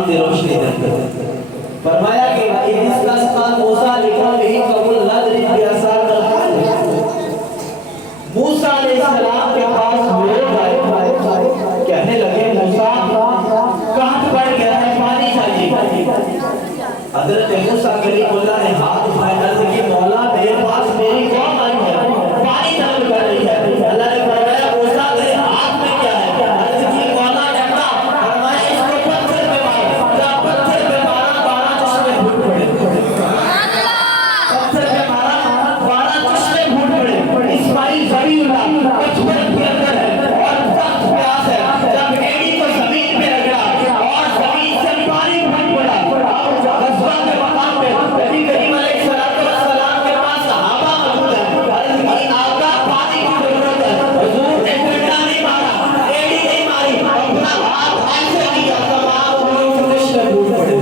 کی روشنی دیتے فرمایا کہ اس کا ساتھ موسیٰ لکھا بھی قبول نظری کی اثار الحال موسیٰ علیہ السلام کے پاس لوگ آئے کہنے لگے موسیٰ کہاں پڑ گیا ہے پانی چاہیے حضرت موسیٰ کلیم اللہ نے ہاتھ اٹھائے عرض کی مولا میرے پاس میری قوم آئی ہے پانی طلب کر رہی ہے اللہ نے فرمایا موسیٰ تیرے ہاتھ میں کیا ہے عرض کی مولا ڈنڈا فرمایا اس کو پتھر پہ مارا جب پتھر پہ مارا 12 چشمے پھوٹ پڑے پتھر پہ مارا 12 چشمے پھوٹ پڑے اسماعیل ذبیح اللہ بچپن کے اندر ہے اور سخت پیاس ہے جب ایڑی کو زمین پہ رگڑا اور زمین سے پانی پھوٹ پڑا غزوہ کے مقام پہ نبی کریم علیہ السلام کے پاس صحابہ موجود ہیں عرض کی آقا پانی کی ضرورت ہے حضور نے ڈنڈا نہیں مارا ایڑی نہیں ماری اپنا ہاتھ ایسے کیا تمام انگلیوں سے رشتے پھوٹ پڑے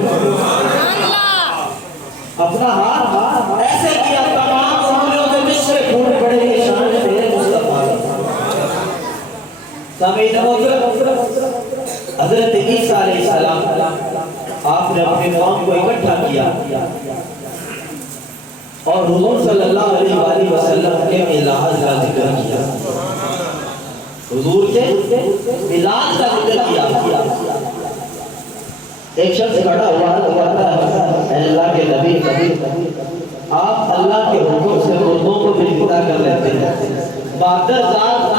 اپنا ہاتھ ایسے کیا تمام انگلیوں سے رشتے پھوٹ پڑے یہ شان ہے میرے مصطفیٰ سامعین محترم حضرت عیسیٰ علیہ السلام آپ نے اپنے قوم کو اکٹھا کیا اور حضور صلی اللہ علیہ وآلہ وسلم کے میلاد کا ذکر کیا حضور کے میلاد کا ذکر کیا ایک شخص کھڑا ہوا ہے اے اللہ کے نبی آپ اللہ کے حکم سے مردوں کو بھی زندہ کر لیتے ہیں بہادر ذات